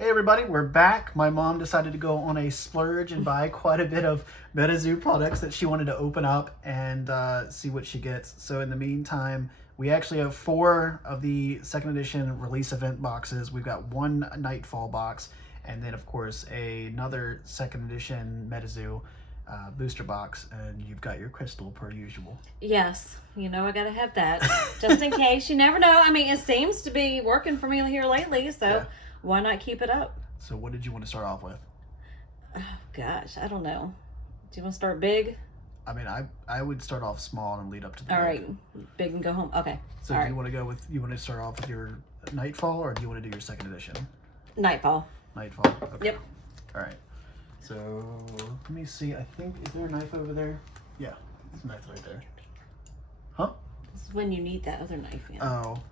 Hey everybody, we're back. My mom decided to go on a splurge and buy quite a bit of Metazoo products that she wanted to open up and see what she gets. So in the meantime, we actually have 4 of the second edition release event boxes. We've got 1 Nightfall box, and then of course another second edition Metazoo booster box, and you've got your crystal per usual. Yes, you know I gotta have that just in case. You never know. I mean, it seems to be working for me here lately, so yeah. Why not keep it up? So what did you want to start off with? Oh gosh, I don't know. Do you want to start big? I mean, I would start off small and lead up to the all big. Right, big and go home. Okay. So do you want to go with, you want to start off with your Nightfall, or do you want to do your second edition? Nightfall. Nightfall. Okay. Yep. All right. So let me see. I think, is there a knife over there? Yeah, there's a knife right there. Huh? This is when you need that other knife. Yeah. Oh.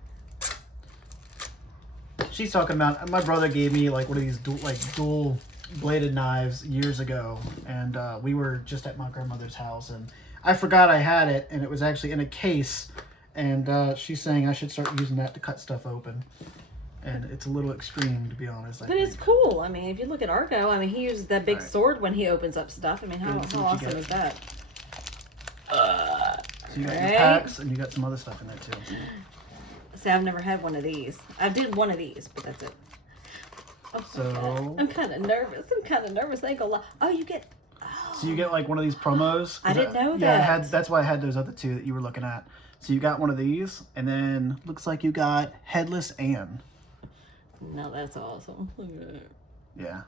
She's talking about, my brother gave me like one of these dual bladed knives years ago, and we were just at my grandmother's house, and I forgot I had it, and it was actually in a case, and she's saying I should start using that to cut stuff open. And it's a little extreme, to be honest. But it's cool. I mean, if you look at Argo, I mean, he uses that big sword when he opens up stuff. I mean, how awesome is that? So you got your packs, and you got some other stuff in there too. See, I've never had one of these. I did one of these, but that's it. Oh, so I'm kind of nervous. I ain't gonna lie. Oh, you get. Oh. So you get like one of these promos. I didn't know that. Yeah, that's why I had those other 2 that you were looking at. So you got one of these, and then looks like you got Headless Ann. No, that's awesome. Look at that. Yeah.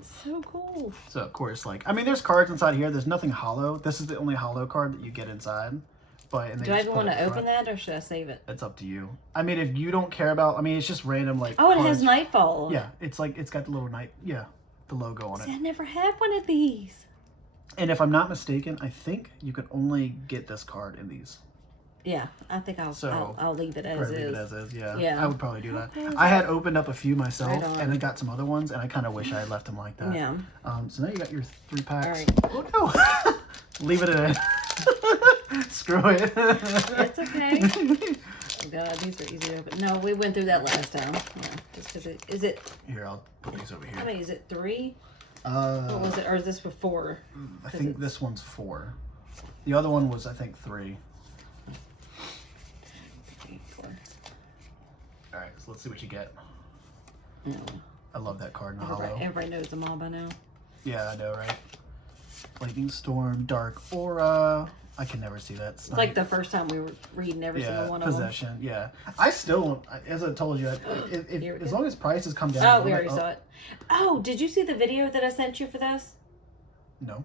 So cool. So of course, like, I mean, there's cards inside here. There's nothing hollow. This is the only hollow card that you get inside. But do I even want to open that, or should I save it? It's up to you. I mean, if you don't care about, I mean, it's just random, like. Oh, it has Nightfall. Yeah, it's like, it's got the little the logo on it. See, I never had one of these. And if I'm not mistaken, I think you can only get this card in these. Yeah, I think I'll leave it as is. Leave it as is, yeah. Yeah. I would probably do that. I had opened up a few myself, and I got some other ones, and I kind of wish I had left them like that. Yeah. So now you got your 3 packs. All right. Oh no! Leave it in. Screw it. It's okay. Oh God, these are easy to open. No, we went through that last time. Yeah, just because is it? Here, I'll put these over here. How many is it? 3? What was it? Or is this for 4? I think this one's 4. The other one was, I think, 3. 4. All right, so let's see what you get. No. I love that card in the hollow. Everybody knows them all by now. Yeah, I know, right? Lightning Storm, Dark Aura. I can never see that. It's like the first time we were reading every single one of them. Possession, yeah. I still, as I told you, as long as prices come down. Oh, we already saw it. Oh, did you see the video that I sent you for this? No.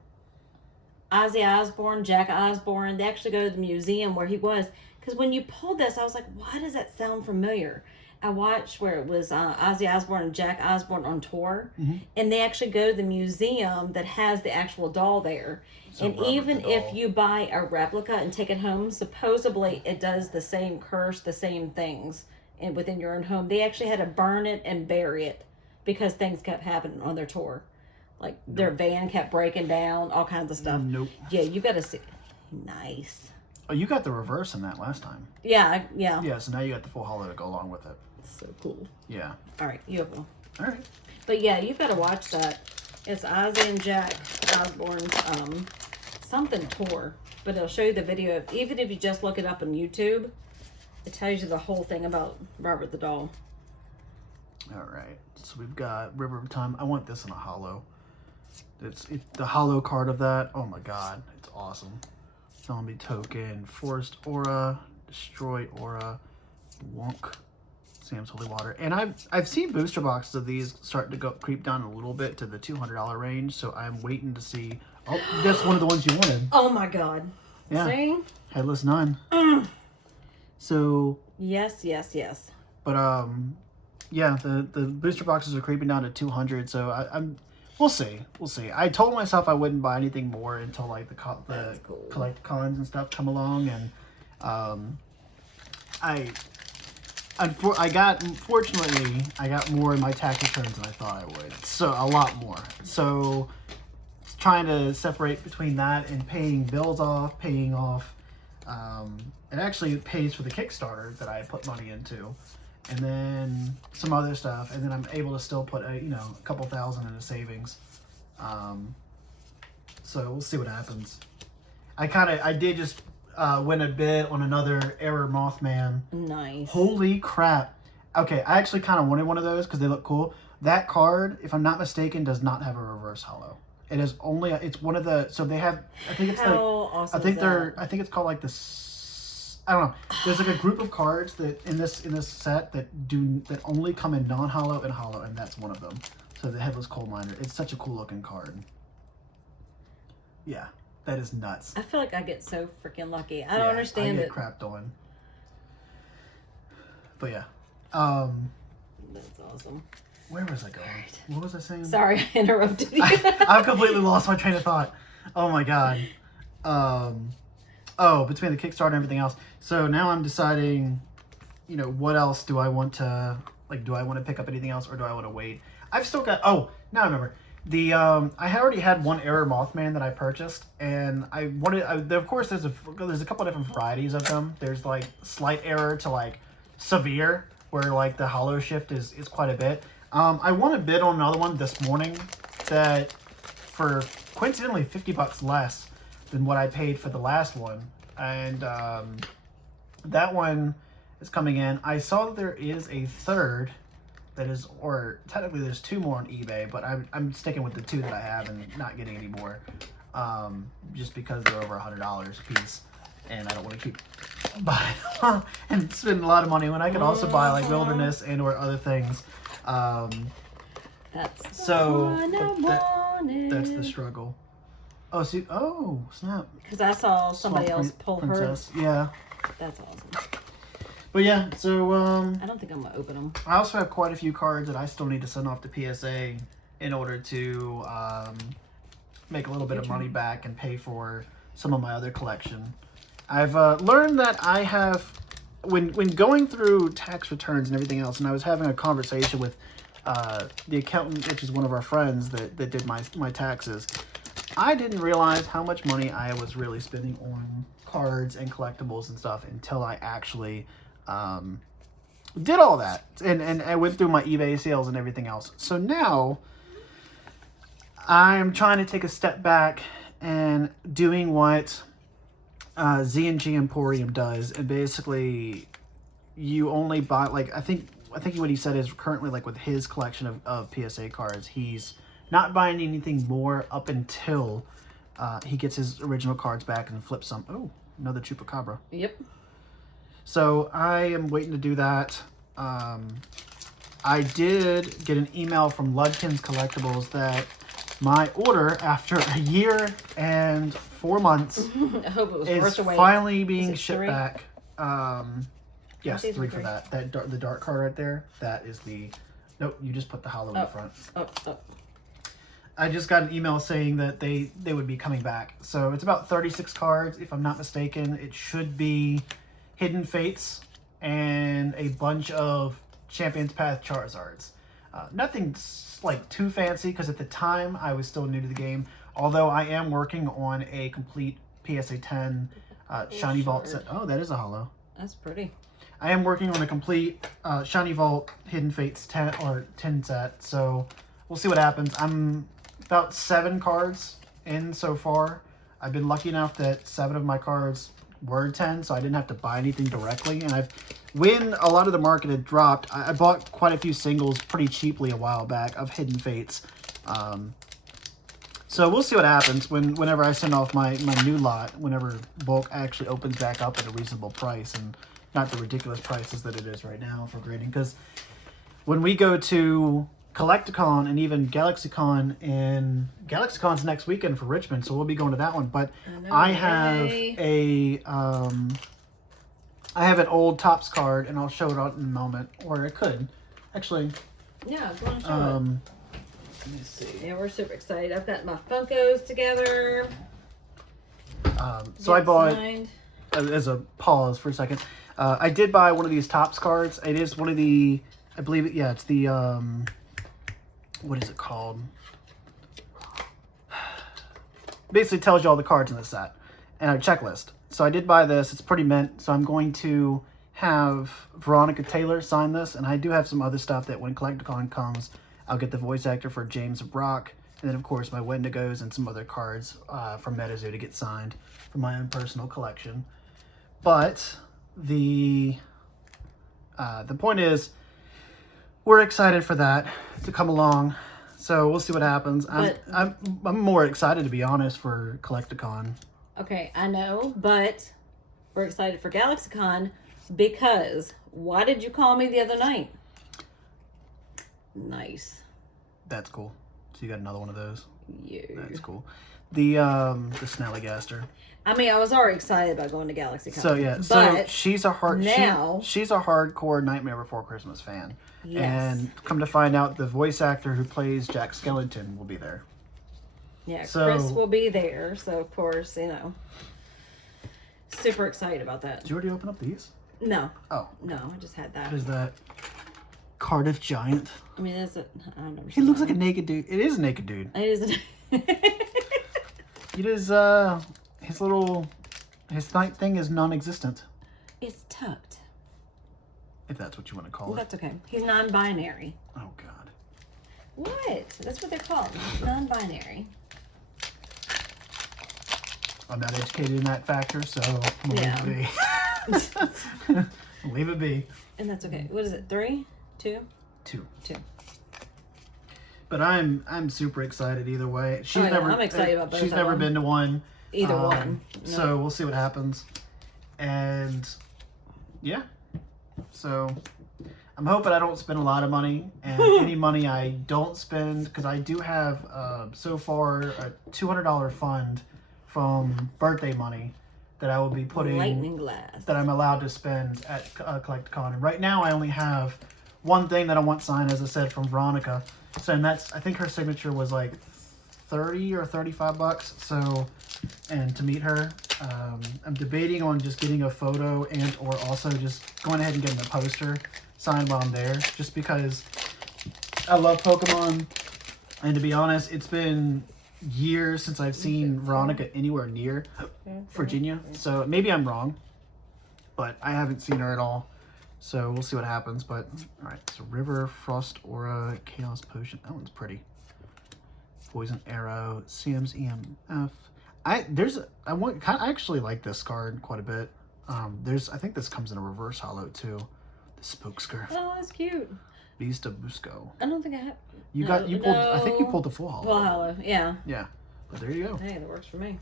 Ozzy Osbourne, Jack Osbourne, they actually go to the museum where he was. Because when you pulled this, I was like, why does that sound familiar? I watched where it was Ozzy Osbourne and Jack Osbourne on tour. Mm-hmm. And they actually go to the museum that has the actual doll there. So and even if you buy a replica and take it home, supposedly it does the same curse, the same things within your own home. They actually had to burn it and bury it because things kept happening on their tour. Like their van kept breaking down, all kinds of stuff. Nope. Yeah, you got to see. Nice. Oh, you got the reverse in that last time. Yeah, yeah. Yeah, so now you got the full hollow to go along with it. So cool. Yeah. All right, you have one. All right. But yeah, you've got to watch that. It's Ozzy and Jack Osbourne's something tour, but it'll show you the video. Even if you just look it up on YouTube, it tells you the whole thing about Robert the Doll. All right. So we've got River of Time. I want this in a hollow. It's the hollow card of that. Oh my God, it's awesome. Zombie token, Forest Aura, Destroy Aura, Wonk, Sam's Holy Water, and I've seen booster boxes of these starting to creep down a little bit to the $200 range. So I'm waiting to see. Oh, that's one of the ones you wanted. Oh my God. Yeah. See? Headless Nun. So. Yes, yes, yes. But yeah, the booster boxes are creeping down to 200. So I'm. We'll see. We'll see. I told myself I wouldn't buy anything more until like the collect cons and stuff come along, and unfortunately I got more in my tax returns than I thought I would. So a lot more. So trying to separate between that and paying bills off, paying off. It actually pays for the Kickstarter that I put money into. and then some other stuff, and then I'm able to still put a couple thousand in a savings. So we'll see what happens. I did just win a bid on another Error Mothman. Nice. Holy crap! Okay, I actually kind of wanted one of those because they look cool. That card, if I'm not mistaken, does not have a reverse hollow. It is only it's one of the they have. I think it's awesome I think it's called like this. I don't know. There's like a group of cards that in this set that only come in non-hollow and hollow, and that's one of them. So the Headless Coal Miner. It's such a cool looking card. Yeah, that is nuts. I feel like I get so freaking lucky. I don't understand I it. get crapped on. But yeah. That's awesome. Where was I going? What was I saying? Sorry, I interrupted you. I've completely lost my train of thought. Oh my god. Between the Kickstarter and everything else. So now I'm deciding, what else do I want to, do I want to pick up anything else or do I want to wait? I've still got, now I remember. I already had one Error Mothman that I purchased, and I wanted, of course there's a couple different varieties of them. There's like slight error to like severe, where like the hollow shift is quite a bit. I won a bid on another one this morning that for coincidentally $50 less than what I paid for the last one, and that one is coming in. I saw that there is a third that is, or technically there's two more on eBay, but I'm sticking with the two that I have and not getting any more, just because they're over $100 a piece, and I don't want to keep buying and spend a lot of money when I could also buy like Wilderness and or other things. That's that's the struggle. Oh, see, snap. Because I saw somebody else pull Princess. her. Yeah. That's awesome. But yeah, so I don't think I'm gonna open them. I also have quite a few cards that I still need to send off to PSA in order to make a little bit of money back and pay for some of my other collection. I've learned that I have, when going through tax returns and everything else, and I was having a conversation with the accountant, which is one of our friends that did my taxes, I didn't realize how much money I was really spending on cards and collectibles and stuff until I actually did all that. And I went through my eBay sales and everything else. So now I'm trying to take a step back and doing what Z&G Emporium does, and basically you only buy, like, I think what he said is currently, like, with his collection of PSA cards, he's not buying anything more up until he gets his original cards back and flips some. Oh, another Chupacabra. Yep. So I am waiting to do that. I did get an email from Ludkin's Collectibles that my order, after a year and 4 months, I hope it was is worth the wait. finally being shipped 3? back. Yes, 3 for that. The dark card right there. That is the. Nope, you just put the hollow in the front. Oh. I just got an email saying that they would be coming back. So it's about 36 cards, if I'm not mistaken. It should be Hidden Fates and a bunch of Champion's Path Charizards. Nothing like too fancy, because at the time I was still new to the game. Although I am working on a complete PSA 10 Shiny Vault set. Oh, that is a hollow. That's pretty. I am working on a complete Shiny Vault Hidden Fates 10 set. So we'll see what happens. I'm about 7 cards in so far. I've been lucky enough that 7 of my cards were 10, so I didn't have to buy anything directly. And when a lot of the market had dropped, I bought quite a few singles pretty cheaply a while back of Hidden Fates. So we'll see what happens whenever I send off my new lot, whenever bulk actually opens back up at a reasonable price and not the ridiculous prices that it is right now for grading. Because when we go to Collecticon and even GalaxyCon, and GalaxyCon's next weekend for Richmond, so we'll be going to that one. But I have I have an old Topps card, and I'll show it out in a moment, or I could actually. Yeah, go and show it. Let me see. Yeah, we're super excited. I've got my Funkos together. So I bought, as a pause for a second, I did buy one of these Topps cards. It is one of the, I believe it, yeah, it's the what is it called? Basically tells you all the cards in the set and a checklist. So I did buy this. It's pretty mint. So I'm going to have Veronica Taylor sign this, and I do have some other stuff that when Collecticon comes, I'll get the voice actor for James Brock, and then of course my Wendigos and some other cards from Metazoo to get signed for my own personal collection. But the point is, we're excited for that to come along. So we'll see what happens. I'm more excited, to be honest, for Collecticon. Okay, I know, but we're excited for GalaxyCon because why did you call me the other night? Nice. That's cool. So you got another one of those? Yeah. That's cool. The Snallygaster. I mean, I was already excited about going to GalaxyCon. So yeah, but so she's a she's a hardcore Nightmare Before Christmas fan. Yes. And come to find out, the voice actor who plays Jack Skellington will be there. Yeah, So, Chris will be there, so of course, you know, super excited about that. Did you already open up these? No. Oh. No, I just had that. What is that? Cardiff Giant. I mean, is it? I don't know. He looks like a naked dude. It is a naked dude. It is. It is, his thing is non-existent. It's tucked. If that's what you want to call it. That's okay. He's non-binary. Oh, God. What? That's what they're called. Non-binary. I'm not educated in that factor, so I'm gonna leave it be. Leave it be. And that's okay. What is it? 3? 2? 2. 2. But I'm super excited either way. I'm excited about both She's of never them. been to one. Either one. No. So we'll see what happens. And yeah. So I'm hoping I don't spend a lot of money, and any money I don't spend, because I do have so far a $200 fund from birthday money that I will be putting Lightning glass. that I'm allowed to spend at Collecticon. And right now I only have one thing that I want signed, as I said, from Veronica. So, and that's, I think her signature was like 30 or 35 bucks. So, and to meet her, I'm debating on just getting a photo and or also just going ahead and getting a poster signed while I'm there, just because I love Pokemon. And to be honest, it's been years since I've seen Veronica anywhere near Virginia. So maybe I'm wrong, but I haven't seen her at all. So we'll see what happens. But all right, so River, Frost Aura, Chaos Potion. That one's pretty. Poison Arrow, CM's EMF. I actually like this card quite a bit. I think this comes in a reverse holo too. The Spokescar. Oh, that's cute. Beast of Busco. I don't think I have. I think you pulled the full holo. Full holo, yeah. Yeah, but there you go. Hey, that works for me.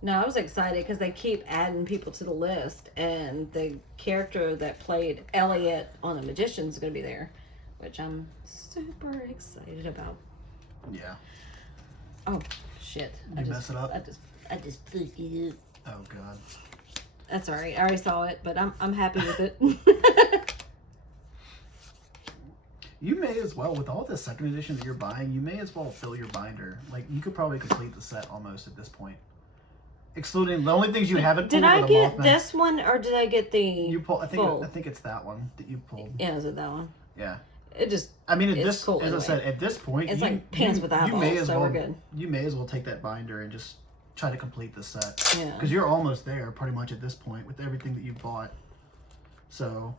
No, I was excited because they keep adding people to the list, and the character that played Elliot on The Magicians is going to be there, which I'm super excited about. Yeah. Oh shit! You mess it up? I just flipped it. Oh God. That's all right. I already saw it, but I'm happy with it. You may as well, with all the second edition that you're buying, you may as well fill your binder. Like, you could probably complete the set almost at this point. Excluding the only things you haven't pulled. Did I the get Mothman. this one, or did I get the You pull. I full? think it's that one that you pulled. Yeah, is it that one? Yeah. It just. I mean, it's cool as anyway. I said, at this point, It's like pants with eyeballs, so we're good. You may as well take that binder and just try to complete the set. Yeah. Because you're almost there, pretty much at this point, with everything that you bought. So,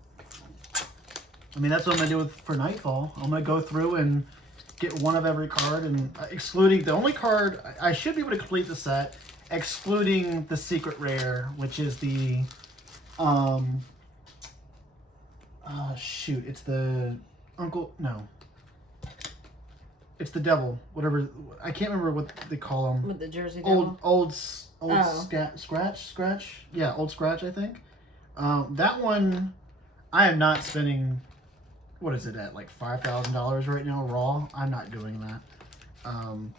I mean, that's what I'm gonna do for Nightfall. I'm gonna go through and get one of every card, and excluding the only card I should be able to complete the set, excluding the secret rare, which is the shoot, it's the it's the devil, whatever, I can't remember what they call them. With the Jersey Devil? Old Scratch, yeah, Old Scratch, I think. That one, I am not spending, what is it at, like $5,000 right now raw? I'm not doing that. And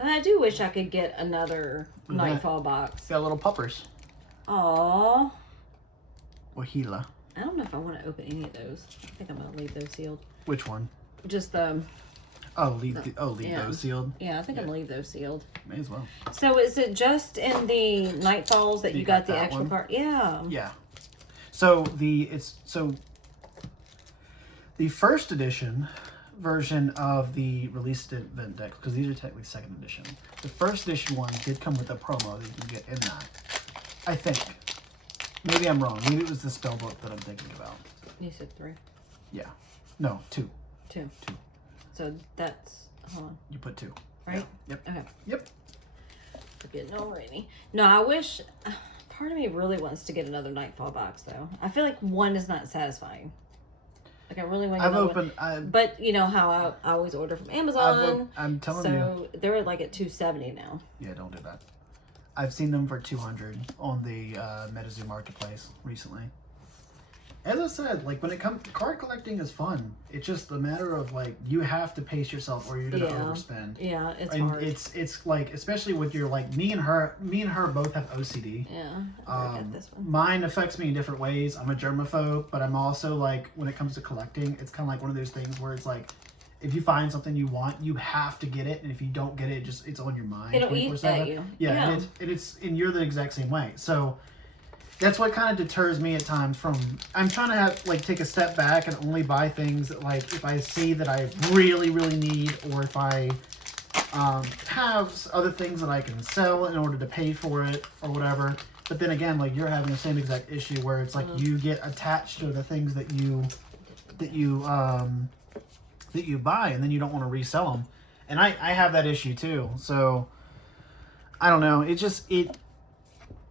I do wish I could get another Nightfall box. Got little puppers. Aww. Wahila. I don't know if I want to open any of those. I think I'm going to leave those sealed. Which one? Just leave those sealed. Yeah, I think I'm going to leave those sealed. May as well. So is it just in the Nightfalls that you got the that actual one? card? Yeah. Yeah. So the first edition version of the released event decks, because these are technically second edition. The first edition one did come with a promo that you can get in that. I think. Maybe I'm wrong. Maybe it was the spell book that I'm thinking about. You said 3. Yeah. No, 2. 2. 2. So that's, hold on. You put 2. Right? Yeah. Yep. Okay. Yep. Forgetting already. No, I wish, part of me really wants to get another Nightfall box though. I feel like 1 is not satisfying. Like I really want to I've get opened, but you know how I always order from Amazon. I'm telling you. So they're like at $270 now. Yeah, don't do that. I've seen them for $200 on the Metazoo marketplace recently. As I said, like when it comes, card collecting is fun. It's just a matter of like you have to pace yourself or you're gonna overspend. Yeah, it's and hard. It's like, especially with your like me and her both have OCD. Yeah, I get this one. Mine affects me in different ways. I'm a germaphobe, but I'm also like when it comes to collecting, it's kind of like one of those things where it's like if you find something you want, you have to get it, and if you don't get it, it's on your mind. It'll eat at you. Yeah, and you're the exact same way. So that's what kind of deters me at times from. I'm trying to take a step back and only buy things that like if I see that I really need, or if I have other things that I can sell in order to pay for it or whatever. But then again, like you're having the same exact issue where it's like you get attached to the things that you buy, and then you don't want to resell them. And I have that issue too. So I don't know.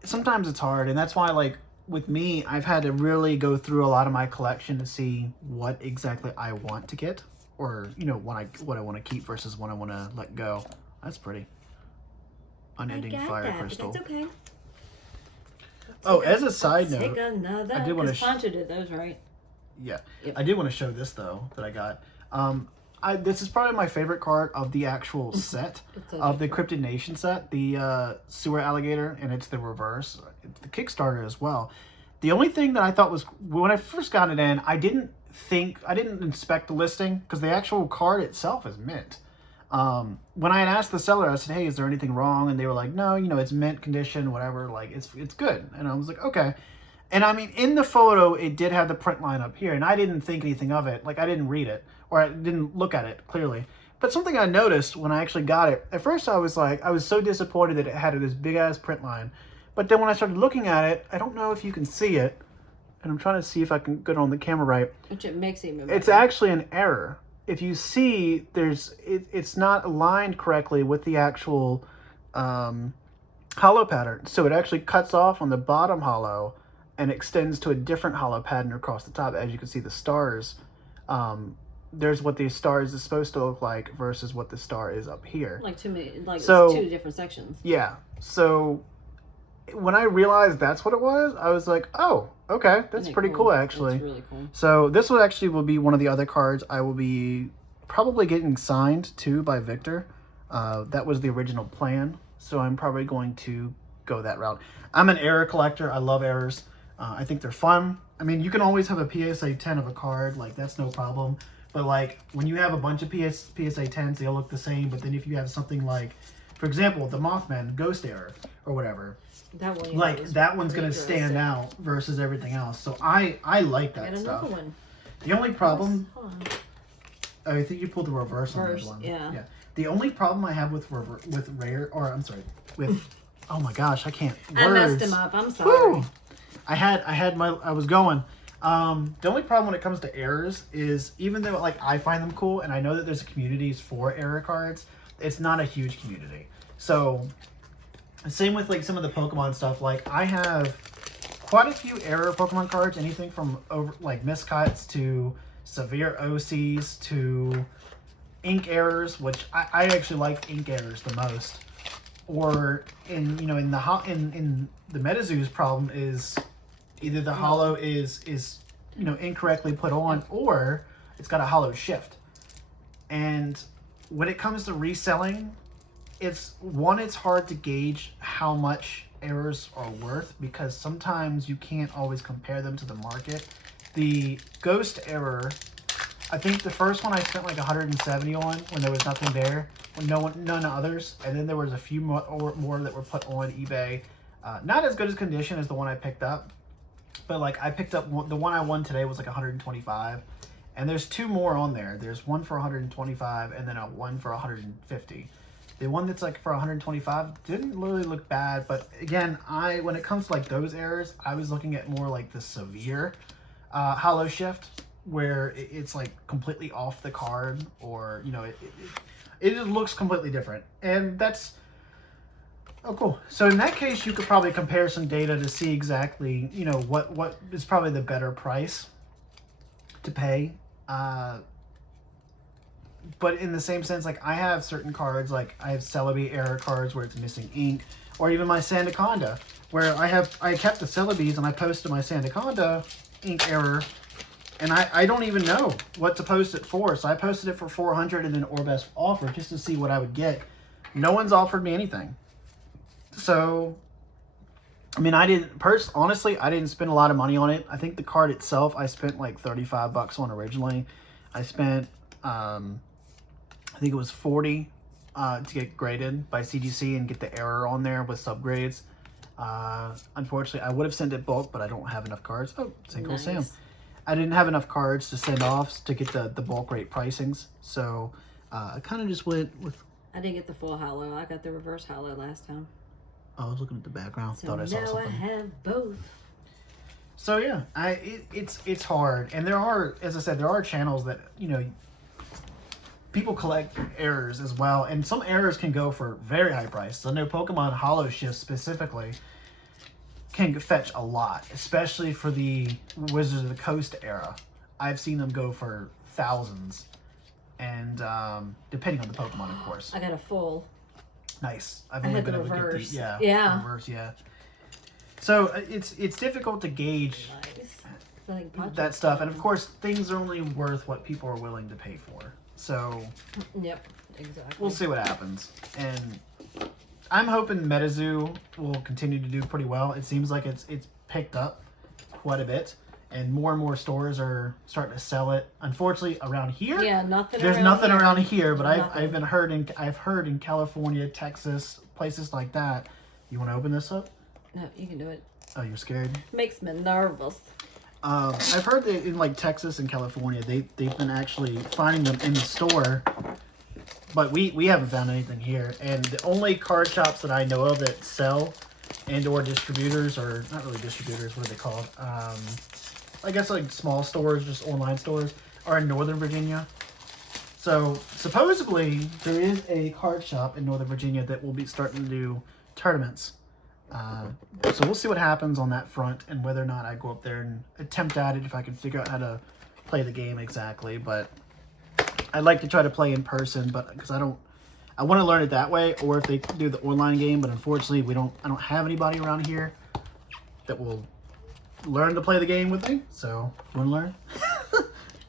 Sometimes it's hard, and that's why like with me, I've had to really go through a lot of my collection to see what exactly I want to get, or what I want to keep versus what I want to let go. That's pretty. Unending Fire Crystal. That's okay. As a side note, I did want to. Poncho did those, right? Yeah, yep. I did want to show this though that I got. This is probably my favorite card of the actual set of the Cryptid Nation set, the Sewer Alligator, and it's the reverse. It's the Kickstarter as well. The only thing that I thought was when I first got it in, I didn't inspect the listing because the actual card itself is mint. When I had asked the seller, I said, "Hey, is there anything wrong?" And they were like, "No, it's mint condition, whatever. Like it's good." And I was like, "Okay." And I mean, in the photo, it did have the print line up here, and I didn't think anything of it. Like, I didn't read it, or I didn't look at it clearly. But something I noticed when I actually got it, at first I was so disappointed that it had this big-ass print line. But then when I started looking at it, I don't know if you can see it, and I'm trying to see if I can get it on the camera right. Which it makes it even It's actually an error. If you see, it's not aligned correctly with the actual hollow pattern. So it actually cuts off on the bottom hollow and extends to a different hollow pattern across the top. As you can see, the stars, there's what the stars is supposed to look like versus what the star is up here. Like two different sections. Yeah. So when I realized that's what it was, I was like, oh, okay, that's pretty cool actually. That's really cool. So this will be one of the other cards I will be probably getting signed to by Victor. That was the original plan. So I'm probably going to go that route. I'm an error collector. I love errors. I think they're fun. I mean, you can always have a PSA 10 of a card, like that's no problem. But like when you have a bunch of PSA 10s, they all look the same. But then if you have something like, for example, the Mothman Ghost Error or whatever, that one's gonna stand out versus everything else. So I like that stuff. Another one. The only problem, I think you pulled the reverse on that one. Yeah. The only problem I have with oh my gosh, I can't. Words. I messed him up. I'm sorry. Woo! I was going. The only problem when it comes to errors is even though like I find them cool and I know that there's communities for error cards, it's not a huge community. So same with like some of the Pokemon stuff. Like I have quite a few error Pokemon cards, anything from miscuts to severe OCs to ink errors, which I actually like ink errors the most. Or in the Metazoo's problem is either the hollow is incorrectly put on or it's got a hollow shift. And when it comes to reselling, it's hard to gauge how much errors are worth because sometimes you can't always compare them to the market. The Ghost Error, I think the first one I spent like 170 on when there was nothing there, when none others, and then there was a few more that were put on eBay. Not as good as condition as the one I picked up, but like I picked up the one I won today was like 125, and there's two more on there. There's one for 125 and then one for 150. The one that's like for 125 didn't really look bad, but again, when it comes to like those errors, I was looking at more like the severe hollow shift, where it's like completely off the card, or you know, it just looks completely different, and that's oh cool. So in that case, you could probably compare some data to see exactly, you know, what is probably the better price to pay. But in the same sense, like I have certain cards, like I have Celebi error cards where it's missing ink, or even my Sandaconda, where I kept the Celebes and I posted my Sandaconda ink error, and I don't even know what to post it for. So I posted it for 400 and then Orbest offer just to see what I would get. No one's offered me anything. So, I mean, honestly, I didn't spend a lot of money on it. I think the card itself, I spent like $35 on originally. I spent, I think it was 40 to get graded by CGC and get the error on there with subgrades. Unfortunately, I would have sent it bulk, but I don't have enough cards. Oh, Sinkhole Nice. Sam. I didn't have enough cards to send off to get the bulk rate pricings. So I kind of just went with... I didn't get the full hollow. I got the reverse hollow last time. I was looking at the background. So Thought I saw now something. I have both. So yeah, it's hard, and there are, as I said, there are channels that, you know, people collect errors as well, and some errors can go for very high price. I know Pokemon Hollow Shift specifically can fetch a lot, especially for the Wizards of the Coast era. I've seen them go for thousands, and depending on the Pokemon, of course. I got a full. Nice. I've I only had been the able to get reverse. the Yeah. reverse, yeah. So it's difficult to gauge Nice. I think Poncho- that stuff, and of course things are only worth what people are willing to pay for. So Yep, exactly. we'll see what happens, and I'm hoping Metazoo will continue to do pretty well. It seems like it's picked up quite a bit, and more stores are starting to sell it. Unfortunately, around here, Yeah, nothing. there's nothing around here, but Nothing. I've heard in California, Texas, places like that. You want to open this up? No, you can do it. Oh, you're scared? Makes me nervous. I've heard that in like Texas and California, they've been actually finding them in the store, but we haven't found anything here. And the only card shops that I know of that sell and/or distributors, or not really distributors, what are they called? I guess like small stores, just online stores, are in Northern Virginia. So supposedly there is a card shop in Northern Virginia that will be starting to do tournaments. So we'll see what happens on that front, and whether or not I go up there and attempt at it, if I can figure out how to play the game exactly. But I'd like to try to play in person, but because I want to learn it that way, or if they do the online game. But unfortunately, I don't have anybody around here that will learn to play the game with me. So you want to learn?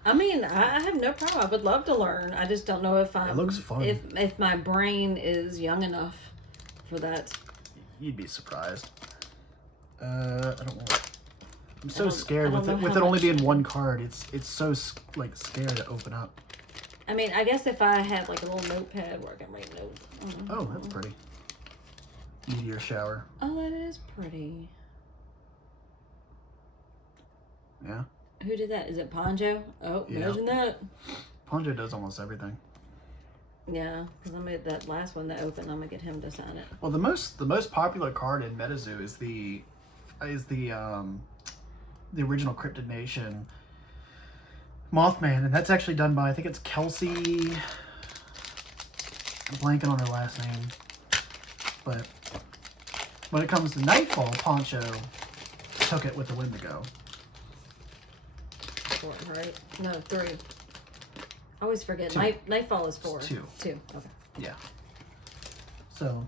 I mean, I have no problem. I would love to learn. I just don't know if It looks fun. if my brain is young enough for that. You'd be surprised. I don't want. I'm so don't- scared I don't with know it. With how it only much- being one card, it's so like scary to open up. I mean, I guess if I had like a little notepad where I can write notes. Oh, that's pretty. Meteor shower. Oh, that is pretty. Yeah. Who did that? Is it Poncho? Oh, Yeah. imagine that. Poncho does almost everything. Yeah, because I made that last one that opened. I'm gonna get him to sign it. Well, the most popular card in Metazoo is the original Cryptid Nation Mothman, and that's actually done by, I think it's Kelsey. I'm blanking on her last name, but when it comes to Nightfall, Poncho took it with the Wendigo. 4, right? No, 3. I always forget. 2. Nightfall is 4. It's 2. 2. Okay. Yeah. So.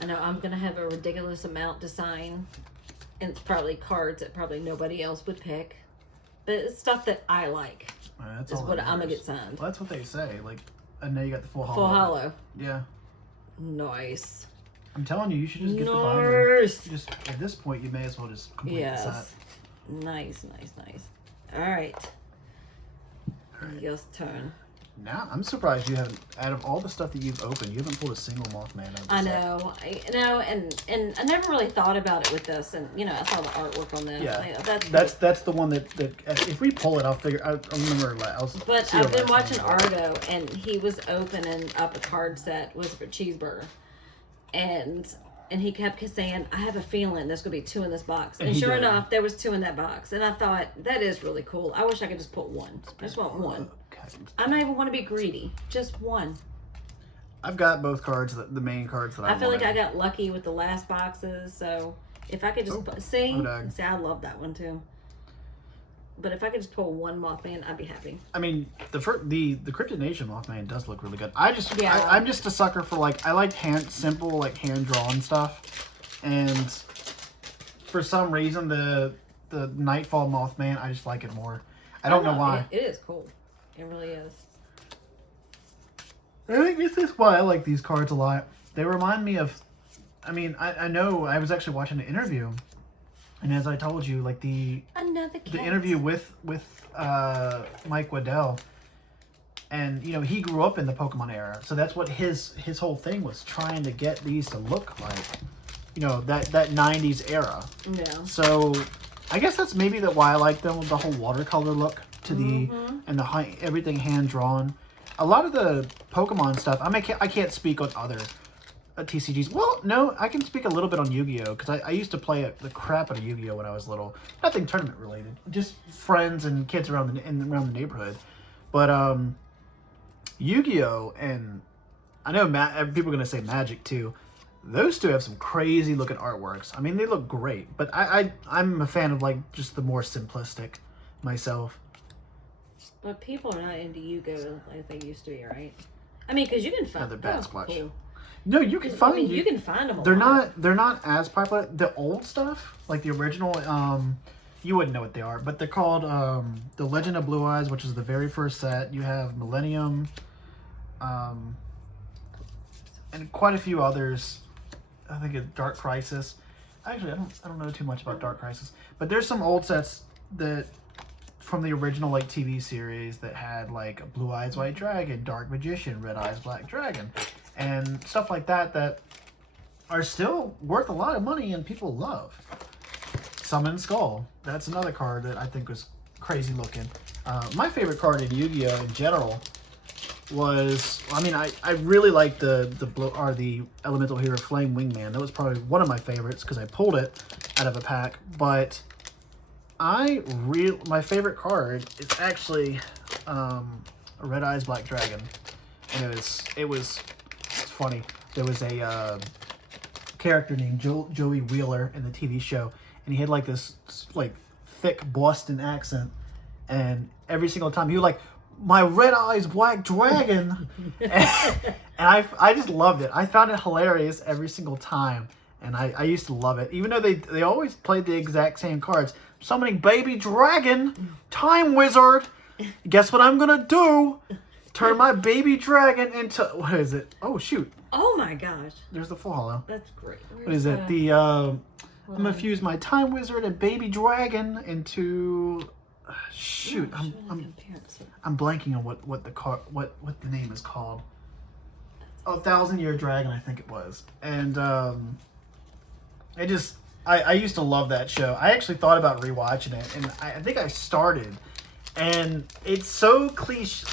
I know I'm gonna have a ridiculous amount to sign, and it's probably cards that probably nobody else would pick, but it's stuff that I like. That's Is all what that I'm gonna matters. get signed. Well, that's what they say. Like, I know you got the full hollow. Full hollow. Yeah. Nice. I'm telling you, you should just get the binder. Nice. Just at this point, you may as well just complete the set. Yes. Nice. All right. All right. Your turn. Now I'm surprised you haven't. Out of all the stuff that you've opened, you haven't pulled a single Mothman out. I know, and I never really thought about it with this, and I saw the artwork on this. Yeah, that's the one that if we pull it, I'll figure. I remember. But I've been watching Ardo, and he was opening up a card set with a cheeseburger, and he kept saying, "I have a feeling there's gonna be 2 in this box," and sure enough, there was 2 in that box, and I thought that is really cool. I wish I could just put 1. I just want 1. I don't even want to be greedy. Just 1. I've got both cards, the main cards that I feel like I got lucky with the last boxes, so if I could just see, I love that one too. But if I could just pull 1 Mothman, I'd be happy. I mean, the Cryptid Nation Mothman does look really good. I'm just a sucker for I like simple hand drawn stuff, and for some reason the Nightfall Mothman, I just like it more. I don't know why. It is cool. It really is. I think this is why I like these cards a lot. They remind me of, I know I was actually watching an interview, and as I told you, the interview with Mike Waddell, and he grew up in the Pokemon era, so that's what his whole thing was, trying to get these to look like, that 90s era. Yeah. So I guess that's maybe why I like them, with the whole watercolor look to and everything hand drawn. A lot of the Pokemon stuff, I can't speak on other TCGs. Well, no, I can speak a little bit on Yu-Gi-Oh! Because I used to play the crap out of Yu-Gi-Oh! When I was little. Nothing tournament related, just friends and kids around the neighborhood. But Yu-Gi-Oh! And I know people are gonna say Magic too. Those two have some crazy looking artworks. I mean, they look great, but I'm a fan of just the more simplistic myself. But people are not into Yu-Gi-Oh! Like they used to be, right? I mean, because you can find another bad squash. Cool. No, you can find. You can find them. They're not as popular. The old stuff, like the original, you wouldn't know what they are, but they're called The Legend of Blue Eyes, which is the very first set. You have Millennium, and quite a few others. I think it's Dark Crisis. Actually, I don't know too much about Dark Crisis, but there's some old sets that from the original TV series that had a Blue Eyes White Dragon, Dark Magician, Red Eyes Black Dragon, and stuff like that are still worth a lot of money and people love. Summon Skull. That's another card that I think was crazy looking. My favorite card in Yu-Gi-Oh! In general was, I really liked the Elemental Hero Flame Wingman. That was probably one of my favorites because I pulled it out of a pack. But my favorite card is actually Red Eyes Black Dragon, and it was funny. There was a character named Joey Wheeler in the TV show, and he had this thick Boston accent, and every single time he was like, "My Red Eyes Black Dragon," and I just loved it. I found it hilarious every single time, and I used to love it, even though they always played the exact same cards. Summoning Baby Dragon, Time Wizard. Guess what I'm gonna do? Turn my Baby Dragon into, what is it? Oh shoot! Oh my gosh! There's the full hollow. That's great. What is it? I'm gonna fuse my Time Wizard and Baby Dragon into. Shoot! I'm blanking on what the name is called. Oh, 1,000-Year Dragon, I think it was, and I used to love that show. I actually thought about rewatching it, and I think I started. And it's so cliche.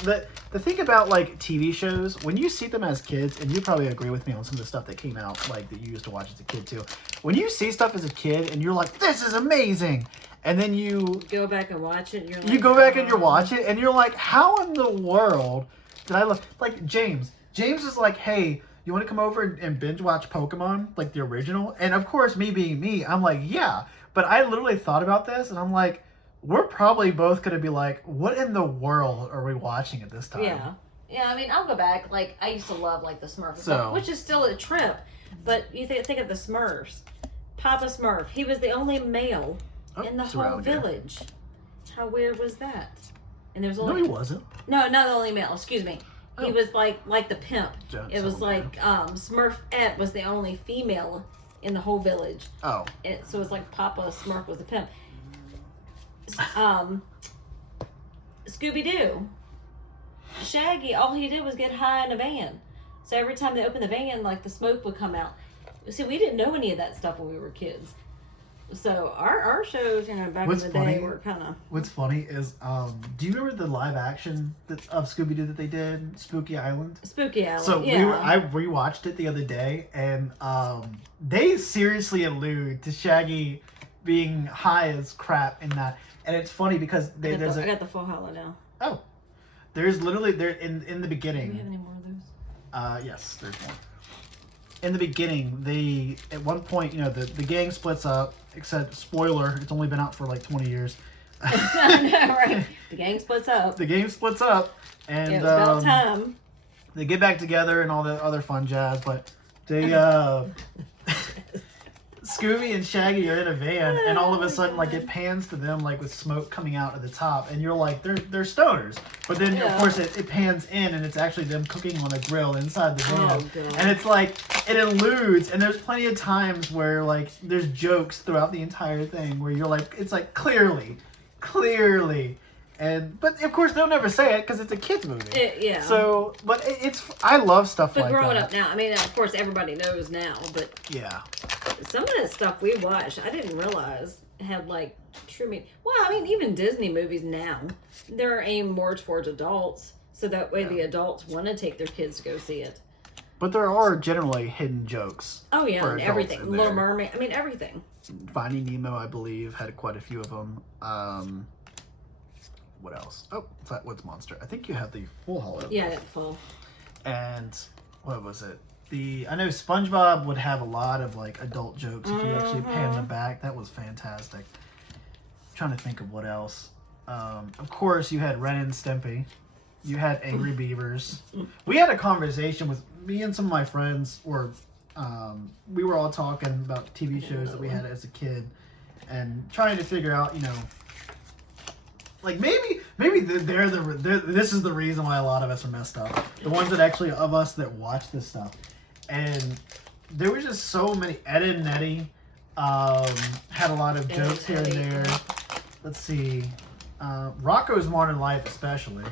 The thing about TV shows, when you see them as kids, and you probably agree with me on some of the stuff that came out, that you used to watch as a kid too. When you see stuff as a kid, and you're like, "This is amazing," and then you go back and watch it, and you're like, you go back and you watch it, and you're like, "How in the world did I love?" James. James is like, "Hey, you want to come over and binge watch Pokemon, the original?" And of course, me being me, I'm like, yeah. But I literally thought about this, and I'm like, we're probably both going to be like, what in the world are we watching at this time? Yeah. Yeah, I'll go back. I used to love, the Smurfs, which is still a trip. But you think of the Smurfs. Papa Smurf, he was the only male in the whole village. How weird was that? And there was only... No, he wasn't. No, not the only male. Excuse me. He was like the pimp. It was Smurfette was the only female in the whole village. Oh. So it was Papa Smurf was the pimp. Scooby-Doo. Shaggy, all he did was get high in a van. So every time they opened the van, like the smoke would come out. See, we didn't know any of that stuff when we were kids. So our shows, back in the day were kind of. What's funny is, do you remember the live action of Scooby Doo that they did, Spooky Island? Spooky Island. So yeah. I rewatched it the other day, and they seriously allude to Shaggy being high as crap in that, and it's funny because I got the full hollow now. Oh, there's literally in the beginning. Do we have any more of those? Yes, there's more. In the beginning, they at one point, the gang splits up. Except, spoiler, it's only been out for like 20 years. I know, right? The gang splits up. The gang splits up, and it was about time. They get back together and all the other fun jazz. But they, Scooby and Shaggy are in a van, and all of a sudden, like it pans to them, like with smoke coming out of the top, and you're like, they're stoners. But then, of course, it pans in, and it's actually them cooking on a grill inside the van, and it's like it alludes. And there's plenty of times where like there's jokes throughout the entire thing where you're like, it's like clearly, but of course they'll never say it because it's a kids movie. Yeah. So, but I love stuff like that. But growing up now, I mean, of course everybody knows now, but yeah. Some of that stuff we watched, I didn't realize had like true meaning. Well, I mean, even Disney movies now, they're aimed more towards adults, so that way the adults want to take their kids to go see it. But there are generally hidden jokes. Oh yeah, and everything. Little Mermaid. I mean, everything. Finding Nemo, I believe, had quite a few of them. What else? Oh, what's Monster? I think you have the full hollow. Yeah, I got the full. And what was it? I know SpongeBob would have a lot of like adult jokes if you actually panned them back. That was fantastic. I'm trying to think of what else. Of course, you had Ren and Stimpy. You had Angry Beavers. We had a conversation with me and some of my friends, or we were all talking about TV shows that we had as a kid, and trying to figure out, like maybe this is the reason why a lot of us are messed up. The ones that actually of us that watch this stuff. And there was just so many. Ed and Nettie had a lot of jokes here and there. Let's see. Rocco's Modern Life especially.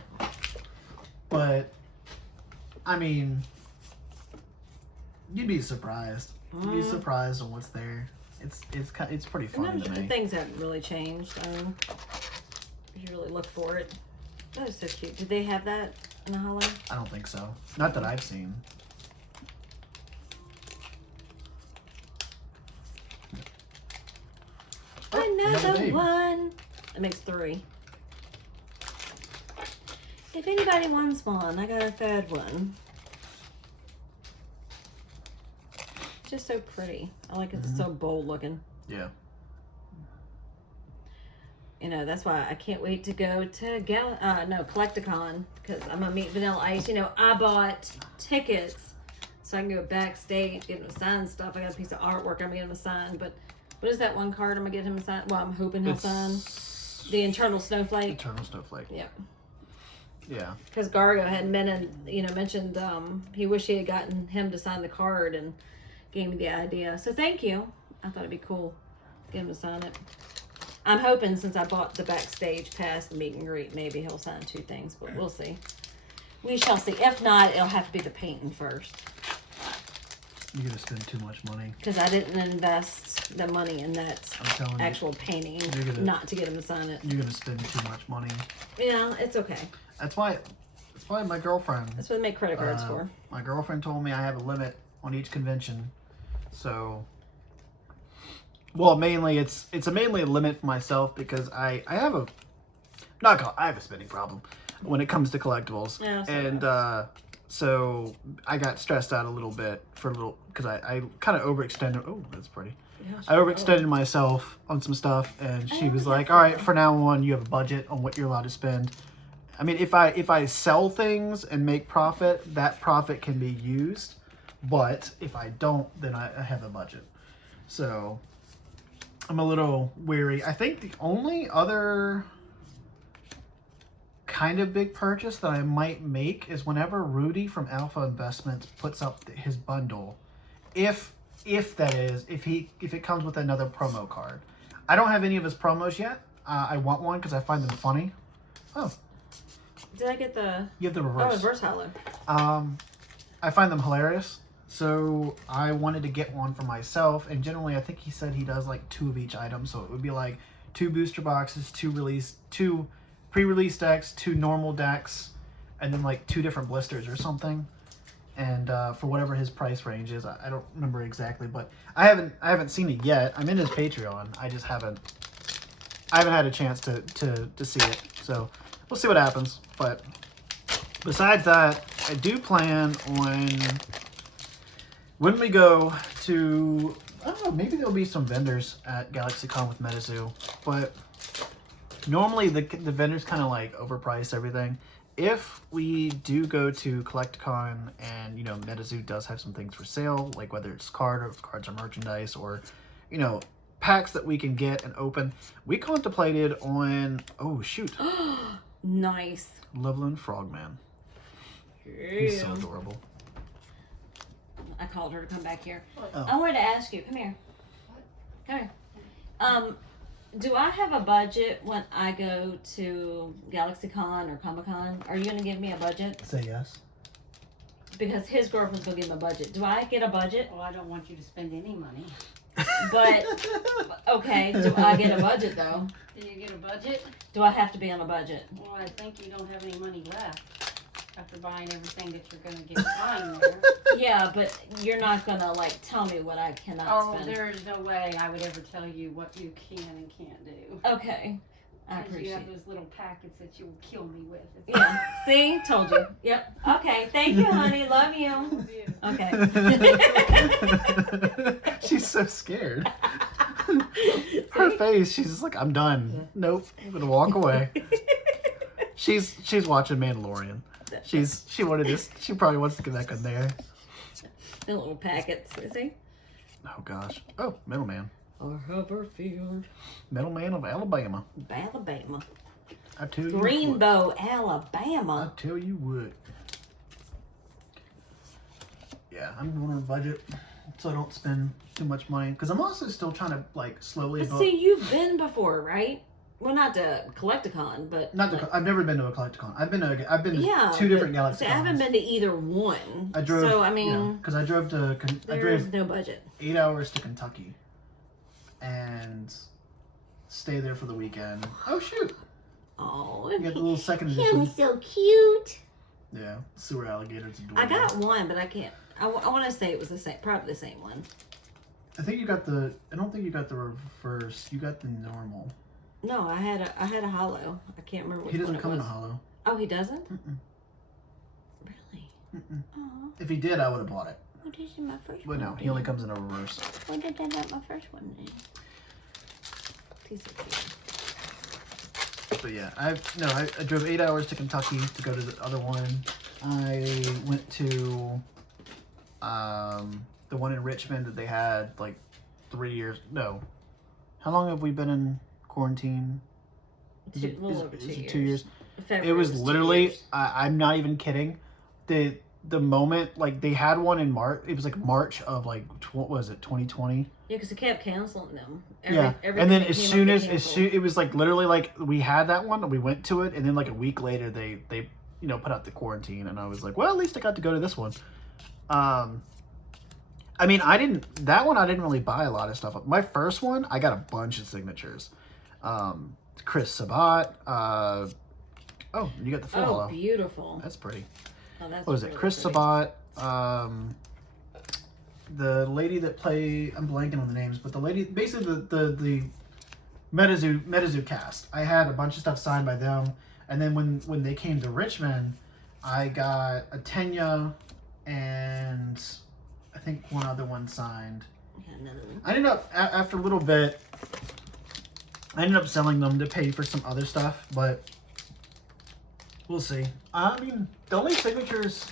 But, I mean, you'd be surprised. You'd be surprised on what's there. It's pretty funny to me. Things haven't really changed. If you really look for it. That is so cute. Did they have that in the hollow? I don't think so. Not that I've seen. Another one. It makes 3. If anybody wants one, I got a third one. Just so pretty. I like it. It's so bold looking. Yeah. That's why I can't wait to go to Collecticon, because I'm gonna meet Vanilla Ice. I bought tickets so I can go backstage, get him to sign stuff. I got a piece of artwork I'm gonna get him to sign, but what is that one card I'm gonna get him to sign? Well, I'm hoping he'll sign the Eternal Snowflake. Eternal Snowflake. Yep. Yeah. Because Gargo had mentioned he wished he had gotten him to sign the card and gave me the idea. So thank you. I thought it'd be cool to get him to sign it. I'm hoping, since I bought the backstage pass, the meet and greet, maybe he'll sign 2 things, but we'll see. We shall see. If not, it'll have to be the painting first. You're going to spend too much money. Because I didn't invest the money in that actual painting, not to get him to sign it. You're going to spend too much money. Yeah, it's okay. That's why my girlfriend... That's what they make credit cards for. My girlfriend told me I have a limit on each convention. So... Well, mainly it's mainly a limit for myself because I have a spending problem when it comes to collectibles. Yeah, and so I got stressed out a little bit because I kind of overextended. Oh, that's pretty. Yeah, I overextended myself on some stuff, and she was like, "All right, for now on, you have a budget on what you're allowed to spend." I mean, if I sell things and make profit, that profit can be used, but if I don't, then I have a budget. So I'm a little weary. I think the only other kind of big purchase that I might make is whenever Rudy from Alpha Investments puts up his bundle, if it comes with another promo card. I don't have any of his promos yet. I want one because I find them funny. Oh, Did I get the? You have the Oh, reverse. reverse hollow. I find them hilarious. So I wanted to get one for myself, and generally I think he said he does like 2 of each item, so it would be like 2 booster boxes, 2 pre-release decks, 2 normal decks, and then like 2 different blisters or something. And for whatever his price range is, I don't remember exactly, but I haven't seen it yet. I'm in his Patreon. I haven't had a chance to see it, so we'll see what happens. But besides that, I do plan on, when we go to, I don't know, maybe there'll be some vendors at GalaxyCon with Metazoo, but normally the vendors kind of like overprice everything. If we do go to CollectCon and, you know, Metazoo does have some things for sale, like whether it's cards or merchandise, or, you know, packs that we can get and open, we contemplated on, oh shoot, Nice. Loveland Frogman. He's so adorable. I called her to come back here. Oh. I wanted to ask you. Come here. Come here. Do I have a budget when I go to GalaxyCon or Comic-Con? Are you going to give me a budget? Say yes. Because his girlfriend's going to give him a budget. Do I get a budget? Well, I don't want you to spend any money. But, okay, do I get a budget, though? Do you get a budget? Do I have to be on a budget? Well, I think you don't have any money left after buying everything that you're going to get buying there. Yeah, but you're not going to, like, tell me what I cannot Oh, spend. there is no way I would ever tell you what you can and can't do. Okay. I Because you appreciate have it. those little packets that you will kill me with. Yeah. See? Told you. Yep. Okay. Thank you, honey. Love you. Love you. Okay. She's so scared. Her face, she's just like, I'm done. Yeah. Nope, I'm gonna walk away. She's watching Mandalorian. She probably wants to get back in there. The little packets. See? Oh gosh. Oh, Middleman. Or Haverfield. Middleman of Alabama. Alabama. I tell you Greenbow, what. Alabama. I tell you what. Yeah, I'm going on a budget so I don't spend too much money. Because I'm also still trying to like slowly. But see, you've been before, right? Well, not to Collecticon, but Not to, I've never been to a Collecticon. I've been to 2 different Galaxy. See, I haven't been to either one. I drove. So I mean, because I drove to. I there's drove no budget. 8 hours to Kentucky, and stay there for the weekend. Oh shoot! Oh, You got the little second edition. he's so cute. Yeah, sewer alligators. Adorable. I got one, but I can't. I want to say it was the same, probably the same one. I think you got the. I don't think you got the reverse. You got the normal. No, I had a hollow. I can't remember which He doesn't one it come in was. a hollow. Oh, he doesn't? Mm-mm. Really? Mm-mm. Oh, If he did, I would have bought it. what did my first But one? no, he only comes in a reverse. What did I get my first one then? He's so cute. But yeah, I drove 8 hours to Kentucky to go to the other one. I went to the one in Richmond that they had like 3 years. No, how long have we been in quarantine? Is it, Little over is 2 it years. 2 years? February It was 2 literally. years. I'm not even kidding. The moment like they had one in March. It was like March of like what was it 2020? Yeah, because they kept canceling them. And everything then that as came soon up, as they soon it was like literally like we had that one and we went to it, and then like a week later they put out the quarantine, and I was like, well, at least I got to go to this one. I mean, I didn't really buy a lot of stuff. My first one, I got a bunch of signatures. Chris Sabat. Oh, you got the full Oh, hollow. beautiful. That's pretty. Oh, that's What was it? really Chris pretty. Sabat. The lady that I'm blanking on the names, but the lady, basically the Metazoo cast. I had a bunch of stuff signed by them, and then when they came to Richmond, I got a Tenya and I think one other one signed. Yeah, another one. I ended up after a little bit. I ended up selling them to pay for some other stuff, but we'll see. I mean, the only signatures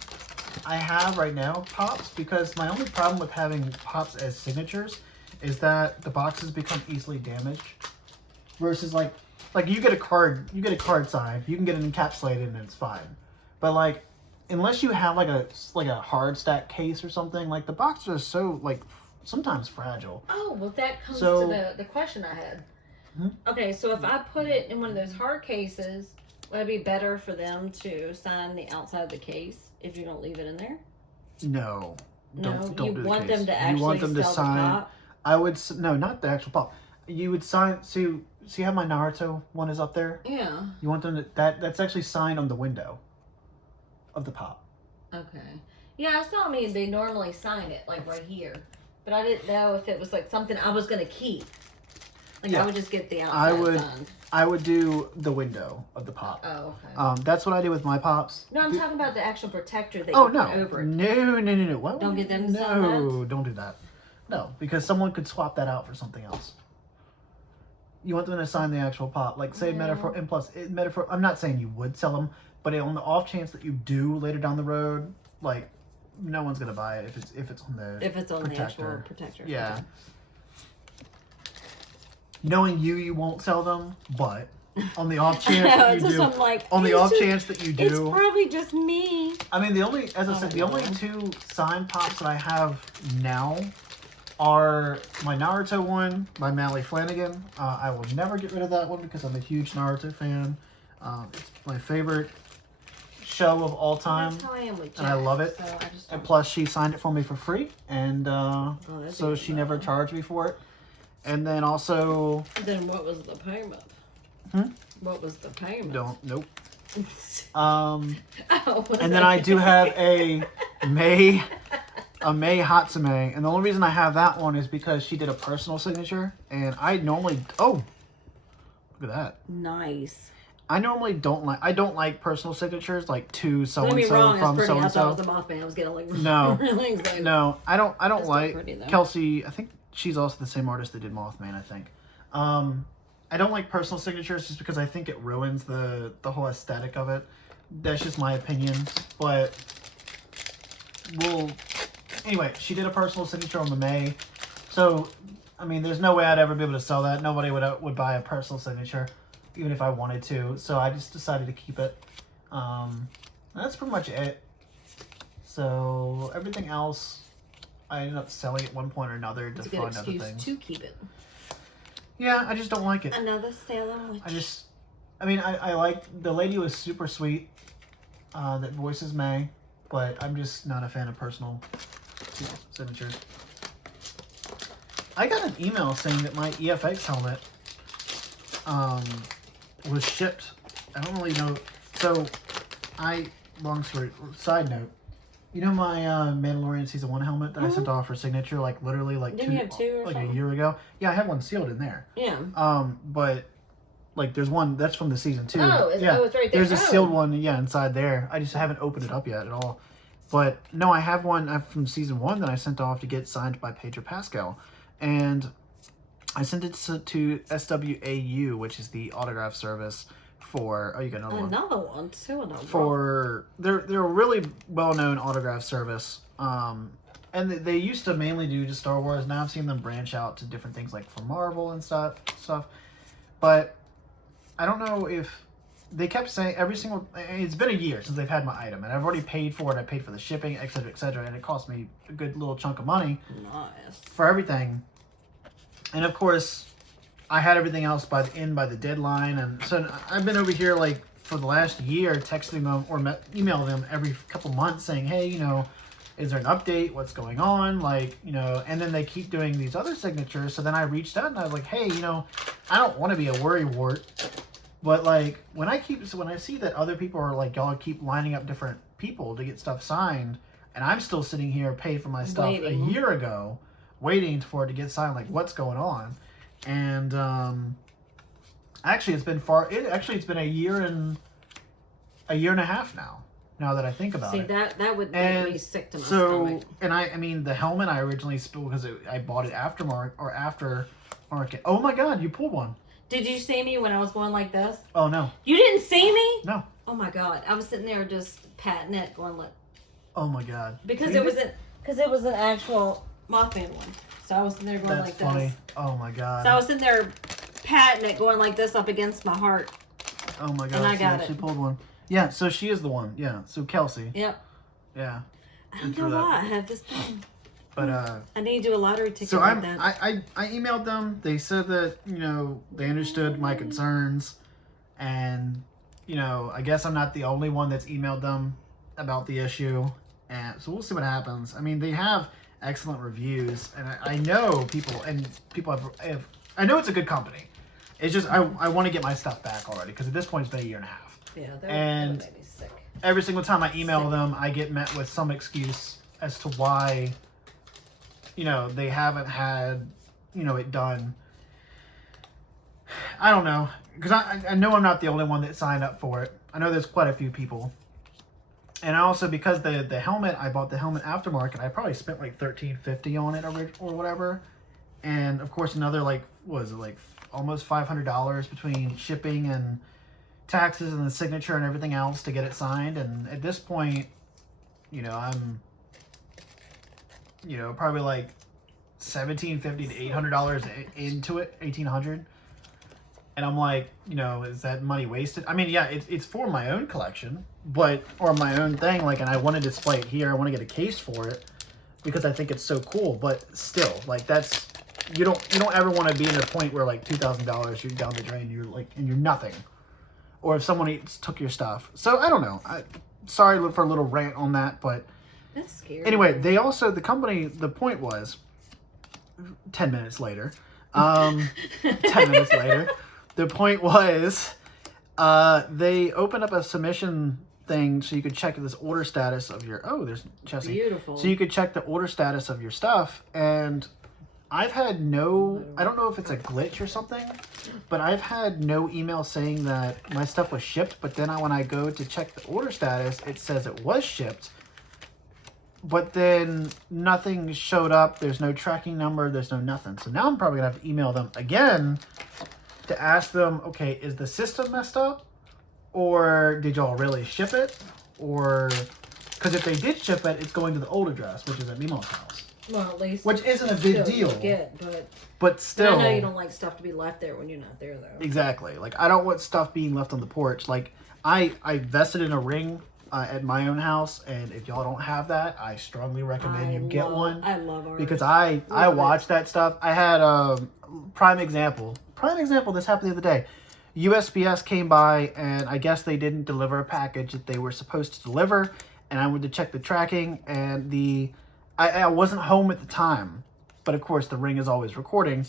I have right now, Pops, because my only problem with having Pops as signatures is that the boxes become easily damaged. Versus like you get a card signed, you can get it encapsulated and it's fine. But like, unless you have like a hard stack case or something, like the boxes are so like sometimes fragile. Oh, well, that comes So- to the question I had. Hmm? Okay, so if I put it in one of those hard cases, Would it be better for them to sign the outside of the case if you don't leave it in there? No. No, Don't you do the want case. them to You actually want them to sell sign. the pop? I would no, not the actual pop. You would sign. See how my Naruto one is up there? Yeah. You want them to that's actually signed on the window of the pop. Okay. Yeah, I saw. I mean, they normally sign it like right here, but I didn't know if it was like something I was gonna keep. Like Yeah. I would just get the outside signed. I would do the window of the pop. Oh, okay. That's what I do with my pops. No, I'm talking about the actual protector that Oh you no, put over it. no! Why would Don't get them to sign No, don't do that. No, because someone could swap that out for something else. You want them to sign the actual pop, like say Yeah. metaphor. And plus, metaphor. I'm not saying you would sell them, but on the off chance that you do later down the road, like no one's gonna buy it if it's on the the actual protector. Yeah. Okay. Knowing you won't sell them, but on the off chance I know, that it's you just do, I'm like, on the it's off just- chance that you It's do, probably just me. I mean, as I said, the only know. 2 signed pops that I have now are my Naruto one by Mally Flanagan. I will never get rid of that one because I'm a huge Naruto fan. It's my favorite show of all time, That's how I am with and I Jack, love it. So I just And don't- plus, she signed it for me for free, and that's so even she never better. charged me for it. And then also, Then what was the payment? Hmm? What was the payment? nope. Oh, And then I do have a May Hatsume, and the only reason I have that one is because she did a personal signature, and I normally look at that. Nice. I normally don't like personal signatures like to so Don't and get me so wrong, it's from pretty. so I and thought it so. was a Mothman. I was getting like No. really excited. No, I don't That's still like pretty, though. Kelsey. I think she's also the same artist that did Mothman. I think. I don't like personal signatures just because I think it ruins the whole aesthetic of it. That's just my opinion. But anyway, she did a personal signature on the May. So, I mean, there's no way I'd ever be able to sell that. Nobody would buy a personal signature, even if I wanted to. So I just decided to keep it. That's pretty much it. So everything else, I ended up selling at one point or another to It's a good fund other excuse things. to keep it. Yeah, I just don't like it. Another Salem witch. I like, the lady was super sweet, that voices May, but I'm just not a fan of personal signatures. I got an email saying that my EFX helmet, was shipped. I don't really know. So, long story, side note, you know my Mandalorian Season 1 helmet that I sent off for signature, like literally like Didn't you have 2 or like something? a year ago? Yeah, I had one sealed in there. Yeah. But like there's one that's from the Season 2. Oh, it's right there. There's a Oh. sealed one, inside there. I just haven't opened it up yet at all. But no, I have one from Season 1 that I sent off to get signed by Pedro Pascal. And I sent it to SWAU, which is the autograph service for, you got another one. Another one too. They're a really well-known autograph service. And they used to mainly do just Star Wars. Now I've seen them branch out to different things like for Marvel and stuff. But I don't know if they kept saying it's been a year since they've had my item, and I've already paid for it. I paid for the shipping, etc., and it cost me a good little chunk of money Nice. for everything. And of course, I had everything else by the deadline, and so I've been over here like for the last year texting them or emailing them every couple months saying, hey, is there an update? What's going on? And then they keep doing these other signatures. So then I reached out and I was like, hey, I don't want to be a worrywart, but like when I see that other people are like, y'all keep lining up different people to get stuff signed, and I'm still sitting here paid for my stuff Waiting. a year ago, waiting for it to get signed, like what's going on? And actually it's been a year and a half now that I think about it. That would make me sick to my stomach. And I mean, the helmet I originally spilled because I bought it after market. Oh my God, you pulled one. Did you see me when I was going like this? Oh no. You didn't see me? No. Oh my God, I was sitting there just patting it, going like. Oh my God. Because it was an actual Mothman one. So I was sitting there going That's like funny. this. Oh my God. So I was sitting there patting it, going like this up against my heart. Oh my God. And I She got actually it. pulled one. Yeah. So she is the one. Yeah. So Kelsey. Yep. Yeah. I don't Through know that. why I have this thing. But I need to do a lottery ticket so like that. I emailed them. They said that they understood my concerns, and you know, I guess I'm not the only one that's emailed them about the issue, and so we'll see what happens. I mean, they have excellent reviews, and I know people have I know it's a good company. It's just I want to get my stuff back already because at this point it's been a year and a half. Yeah, and that made me sick. Every single time I email them, I get met with some excuse as to why, you know, they haven't had, you know, it done. I don't know, because I know I'm not the only one that signed up for it. I know there's quite a few people. And also because the helmet, I bought the helmet aftermarket, I probably spent like $13.50 on it or whatever. And of course another like, what was it, like almost $500 between shipping and taxes and the signature and everything else to get it signed. And at this point, you know, I'm, you know, probably like $1,750 to $800 into it, $1,800. And I'm like, you know, is that money wasted? I mean, yeah, it's for my own collection, but, or my own thing, like, and I want to display it here. I want to get a case for it because I think it's so cool, but still, like, that's, you don't ever want to be in a point where like $2,000, you're down the drain, you're like, and you're nothing. Or if someone took your stuff. So I don't know. Sorry for a little rant on that, but That's scary. anyway, they also, the company, the point was 10 minutes later, 10 minutes later, the point was, they opened up a submission thing so you could check this order status of your, oh, there's Chelsea. Beautiful. So you could check the order status of your stuff, and I've had no, I don't know if it's a glitch or something, but I've had no email saying that my stuff was shipped, but then when I go to check the order status, it says it was shipped, but then nothing showed up, there's no tracking number, there's no nothing. So now I'm probably gonna have to email them again to ask them, okay, is the system messed up? Or did y'all really ship it? Or, because if they did ship it, it's going to the old address, which is at Nemo's house. Well, at least. Which isn't a big deal. But still. I know you don't like stuff to be left there when you're not there, though. Exactly. Like, I don't want stuff being left on the porch. Like, I invested in a ring at my own house, and if y'all don't have that, I strongly recommend you get one. I love ours. Because I watched that stuff. I had prime example, this happened the other day. USPS came by, and I guess they didn't deliver a package that they were supposed to deliver, and I went to check the tracking, and I wasn't home at the time, but of course the ring is always recording,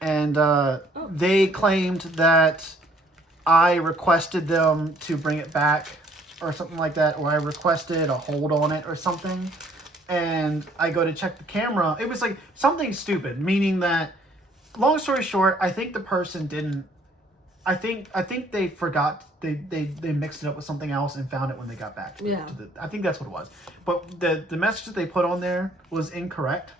and they claimed that I requested them to bring it back or something like that, or I requested a hold on it or something, and I go to check the camera. It was like something stupid, meaning that, long story short, I think the person didn't, I think they forgot, they mixed it up with something else and found it when they got back. Yeah. I think that's what it was. But the message that they put on there was incorrect.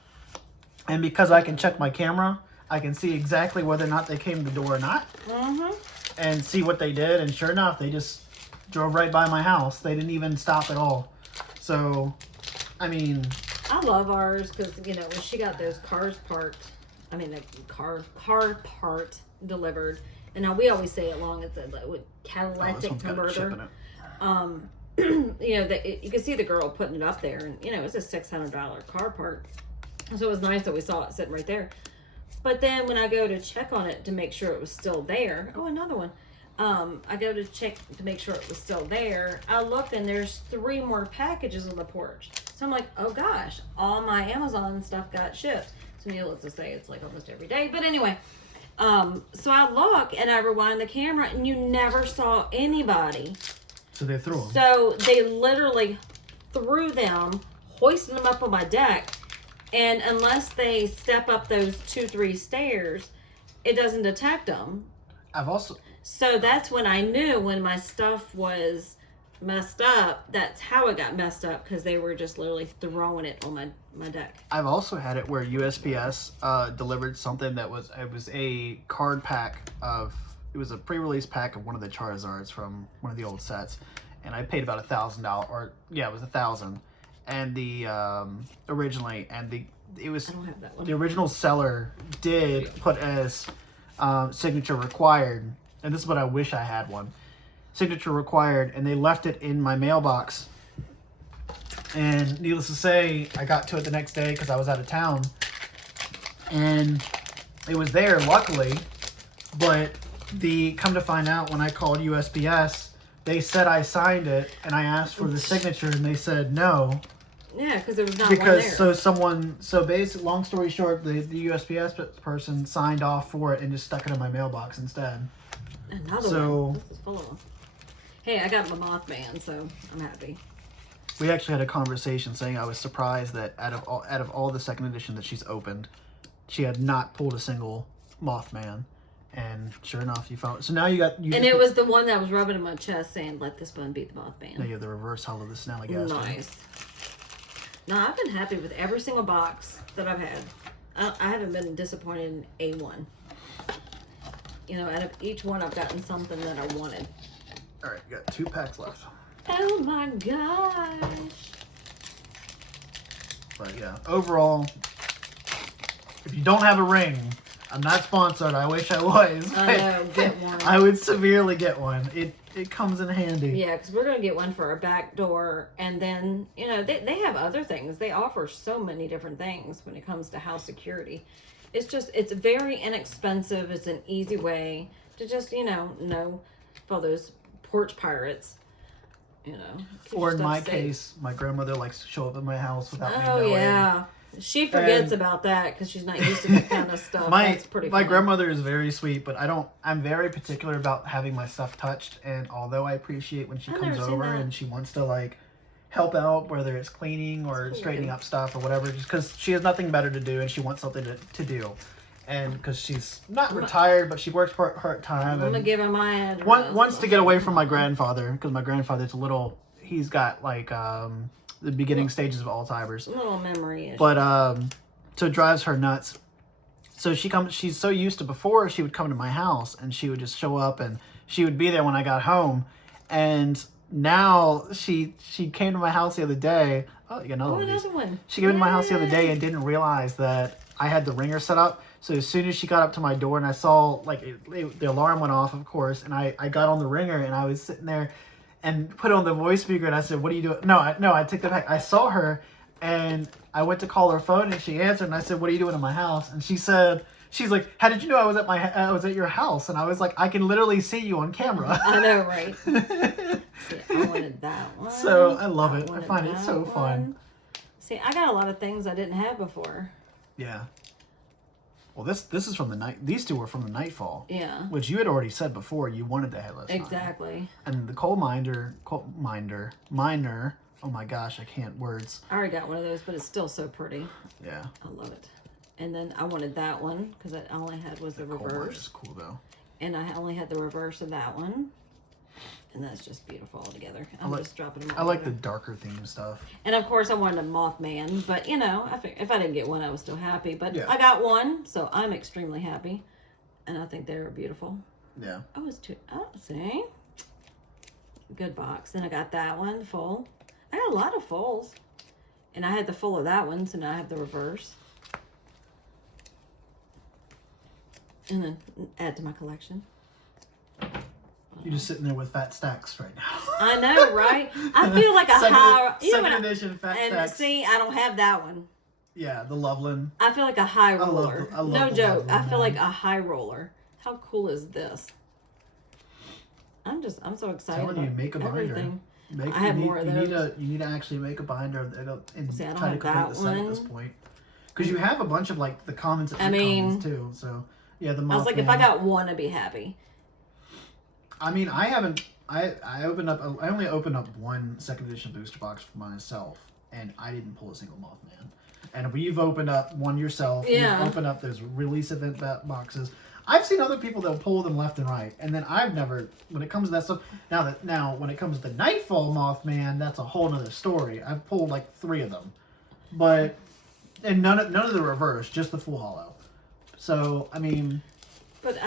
And because I can check my camera, I can see exactly whether or not they came to the door or not. Mm-hmm. And see what they did. And sure enough, they just drove right by my house. They didn't even stop at all. So, I mean... I love ours because, you know, when she got those car part delivered. And now we always say it long as a catalytic converter. You know, you can see the girl putting it up there, and you know, it's a $600 car part. So it was nice that we saw it sitting right there. But then when I go to check on it to make sure it was still there, oh, another one. I go to check to make sure it was still there. I look and there's 3 more packages on the porch. So I'm like, oh gosh, all my Amazon stuff got shipped. So needless to say, it's like almost every day. But anyway. So I look and I rewind the camera and you never saw anybody. So they threw them. So they literally threw them, hoisted them up on my deck, and unless they step up those 2-3 stairs, it doesn't detect them. So that's when I knew when my stuff was messed up, that's how it got messed up, because they were just literally throwing it on my deck. I've also had it where USPS delivered something that was a card pack of, it was a pre-release pack of one of the Charizards from one of the old sets, and I paid about $1,000, or yeah, it was $1,000, and the originally, and it was, I don't have that one. the original seller did put as signature required, and this is what I wish I had one. Signature required, and they left it in my mailbox. And needless to say, I got to it the next day because I was out of town. And it was there, luckily. But come to find out, when I called USPS, they said I signed it, and I asked for the signature, and they said no. Yeah, because there was not one there. So basically, long story short, the USPS person signed off for it and just stuck it in my mailbox instead. Another one. This is full of them. Hey, I got my Mothman, so I'm happy. We actually had a conversation saying I was surprised that out of all the second edition that she's opened, she had not pulled a single Mothman. And sure enough, you found it. So now you got... it was the one that was rubbing in my chest saying, let this one beat the Mothman. Now you have the reverse hollow, the Snallygaster. Nice. No, I've been happy with every single box that I've had. I haven't been disappointed in A1. You know, out of each one, I've gotten something that I wanted. All right, you got 2 packs left. Oh my gosh. But yeah, overall, if you don't have a ring, I'm not sponsored. I wish I was. I know, get one. I would severely get one. It comes in handy. Yeah, because we're going to get one for our back door. And then, you know, they have other things. They offer so many different things when it comes to house security. It's very inexpensive. It's an easy way to just, know for those porch pirates, Or in my case, my grandmother likes to show up at my house without me knowing. Oh, yeah. She forgets about that because she's not used to that kind of stuff. That's pretty funny. My grandmother is very sweet, but I'm very particular about having my stuff touched. And although I appreciate when she comes over and she wants to help out, whether it's cleaning or straightening up stuff or whatever, just because she has nothing better to do and she wants something to do. And because she's not retired, but she works part-time. I'm going to give her my address. Wants to get away from my grandfather, because my grandfather's he's got the beginning stages of Alzheimer's. A little memory issue. But, so it drives her nuts. So she's so used to before, she would come to my house and she would just show up and she would be there when I got home. And now she came to my house the other day. Oh, you got another one. She came to my house the other day and didn't realize that I had the ringer set up. So as soon as she got up to my door and I saw, the alarm went off, of course, and I got on the ringer and I was sitting there and put on the voice speaker and I said, what are you doing? No, I took that back. I saw her and I went to call her phone and she answered and I said, what are you doing in my house? And she's like, how did you know I was at your house? And I was like, I can literally see you on camera. I know, right? See, I wanted that one. So I love it. I find it so fun. See, I got a lot of things I didn't have before. Yeah. Well, this is from the night. These two were from the Nightfall. Yeah. Which you had already said before you wanted the headless. Exactly. And the coal miner. Oh my gosh, I can't words. I already got one of those, but it's still so pretty. Yeah. I love it. And then I wanted that one because I only had was the reverse. Coal miner's cool though. And I only had the reverse of that one. And that's just beautiful altogether. I'm just dropping them all I like the darker theme stuff. And of course I wanted a Mothman, but I think if I didn't get one, I was still happy. But yeah. I got one, so I'm extremely happy. And I think they were beautiful. Yeah. Oh, it's two. Oh, see? Good box. Then I got that one, full. I got a lot of fulls. And I had the full of that one, so now I have the reverse. And then add to my collection. You're just sitting there with fat stacks right now. I know, right? I feel like a second edition fat stacks. And see, I don't have that one. Yeah, the Loveland. I feel like a high roller. I love no the joke. Loveland, I feel like a high roller. How cool is this? I'm so excited. I'm telling you, make a everything. binder. I have more of those. You need to actually make a binder and see, I don't try to have complete that the set at this one. point. Because you have a bunch of the commons and uncommons too. So yeah, the Mothman. I was like, if I got one, I'd be happy. I mean, I haven't. I only opened up one second edition booster box for myself, and I didn't pull a single Mothman. And you've opened up one yourself. Yeah. You've opened up those release event boxes. I've seen other people that'll pull them left and right, and then I've never. When it comes to that stuff, now when it comes to the Nightfall Mothman, that's a whole nother story. I've pulled 3 of them, and none of the reverse, just the full hollow. So I mean. But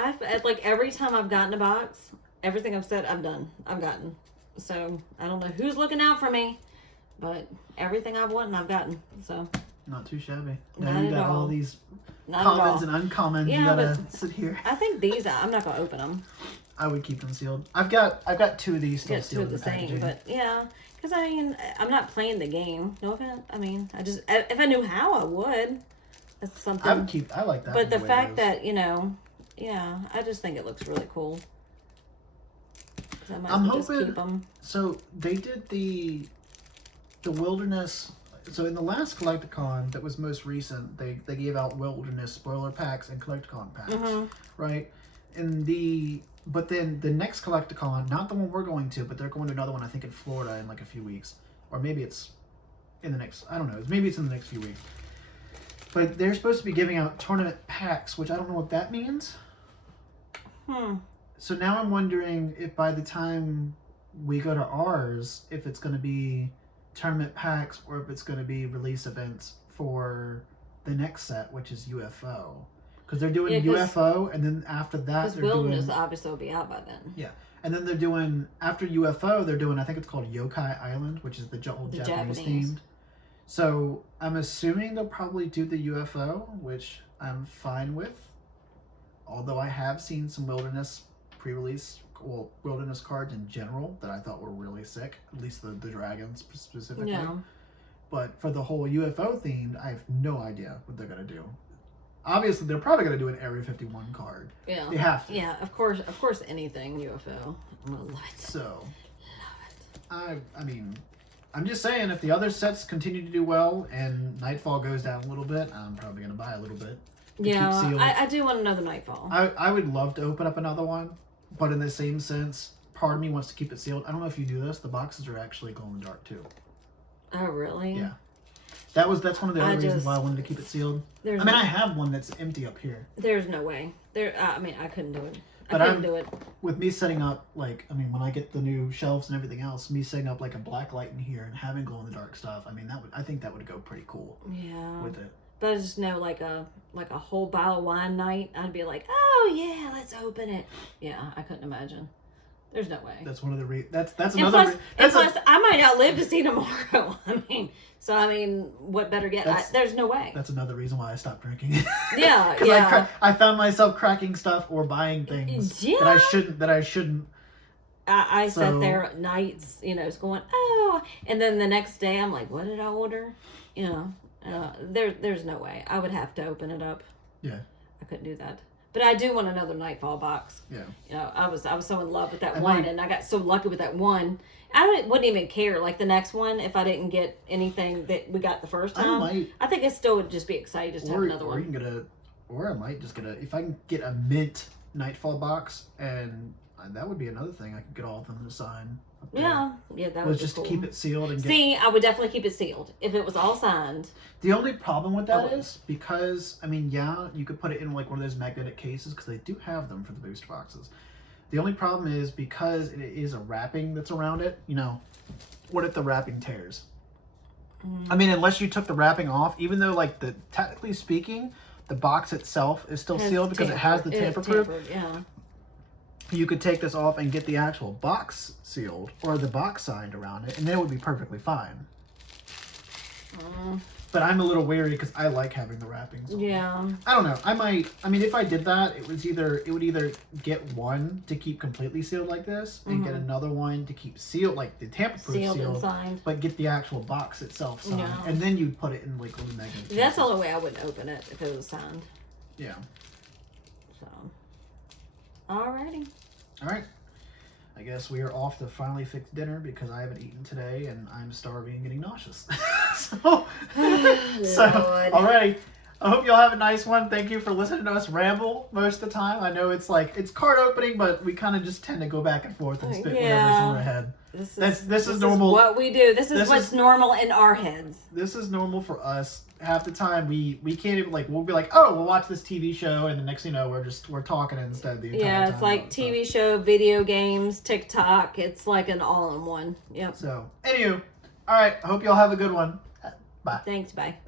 every time I've gotten a box, everything I've said, I've gotten. So I don't know who's looking out for me, but everything I've wanted, I've gotten. So not too shabby. Not Now you got all these commons and uncommons. Yeah, you gotta sit here. I think these. I'm not gonna open them. I would keep them sealed. I've got 2 of these still sealed. 2 of the same, but yeah, because I mean, I'm not playing the game. No offense. I mean, if I knew how, I would. That's something. I like that. But the fact that yeah, I just think it looks really cool. 'Cause I might I'm as well just hoping- keep them. So they did the wilderness. So in the last Collecticon that was most recent, they gave out wilderness spoiler packs and Collecticon packs, right? But then the next Collecticon, not the one we're going to, but they're going to another one I think in Florida in like a few weeks, or maybe it's in the next. I don't know. Maybe it's in the next few weeks. But they're supposed to be giving out tournament packs, which I don't know what that means. So now I'm wondering if by the time we go to ours, if it's going to be tournament packs or if it's going to be release events for the next set, which is UFO. Because they're doing UFO, and then after that, they're Wilderness doing... obviously will be out by then. Yeah. And then they're doing, after UFO, they're doing, I think it's called Yokai Island, which is the old Japanese themed. So I'm assuming they'll probably do the UFO, which I'm fine with. Although I have seen some wilderness pre-release, well, wilderness cards in general that I thought were really sick. At least the dragons specifically. Yeah. But for the whole UFO themed, I have no idea what they're gonna do. Obviously, they're probably gonna do an Area 51 card. Yeah. They have to. Yeah, of course, anything UFO. I love it. So, I mean, I'm just saying, if the other sets continue to do well and Nightfall goes down a little bit, I'm probably gonna buy a little bit. Yeah, I do want another Nightfall. I would love to open up another one, but in the same sense, part of me wants to keep it sealed. I don't know if you knew this, the boxes are actually glow in the dark too. Oh, really? Yeah. That's one of the other reasons why I wanted to keep it sealed. I have one that's empty up here. There's no way. I couldn't do it. But I couldn't do it. With me setting up, when I get the new shelves and everything else, me setting up like a black light in here and having glow in the dark stuff, I think that would go pretty cool. Yeah. With it. But I just know like a whole bottle of wine night, I'd be like, oh yeah, let's open it. Yeah, I couldn't imagine. There's no way. That's one of the that's and another. Plus, I might not live to see tomorrow. What better get? There's no way. That's another reason why I stopped drinking. Yeah, yeah. I found myself cracking stuff or buying things that I shouldn't. I sat there at nights, going, oh, and then the next day I'm like, what did I order? There's no way. I would have to open it up. Yeah. I couldn't do that. But I do want another Nightfall box. Yeah. I was so in love with that one, and I got so lucky with that one. I wouldn't even care, like the next one, if I didn't get anything that we got the first time. I think I still would just be excited just to have another one. Or I might just if I can get a mint Nightfall box, and that would be another thing. I could get all of them to sign. Yeah, that was just cool. to keep it sealed and I would definitely keep it sealed if it was all signed. The only problem with that is because you could put it in like one of those magnetic cases because they do have them for the booster boxes. The only problem is because it is a wrapping that's around it. What if the wrapping tears? Unless you took the wrapping off, even though technically speaking, the box itself is still sealed because it has the tamper-proof. Yeah. You could take this off and get the actual box sealed or the box signed around it, and then it would be perfectly fine. But I'm a little wary because I like having the wrappings on. Yeah. I don't know. If I did that, it would either get one to keep completely sealed like this and get another one to keep sealed, like the tamper-proof sealed and signed. But get the actual box itself signed. Yeah. And then you'd put it in like little magnet. That's the only way I wouldn't open it if it was signed. Yeah. So. Alrighty. All right. I guess we are off to finally fix dinner because I haven't eaten today and I'm starving and getting nauseous. Alrighty. I hope y'all have a nice one. Thank you for listening to us ramble most of the time. I know it's card opening, but we kind of just tend to go back and forth and spit whatever's in our head. This is normal. Is what we do. This is what's normal in our heads. This is normal for us. Half the time we can't even we'll be like, oh, we'll watch this TV show, and the next thing you know we're talking instead the entire time. Yeah, it's like TV show, video games, TikTok. It's like an all-in-one. Yep. So, anywho, all right. I hope y'all have a good one. Bye. Thanks. Bye.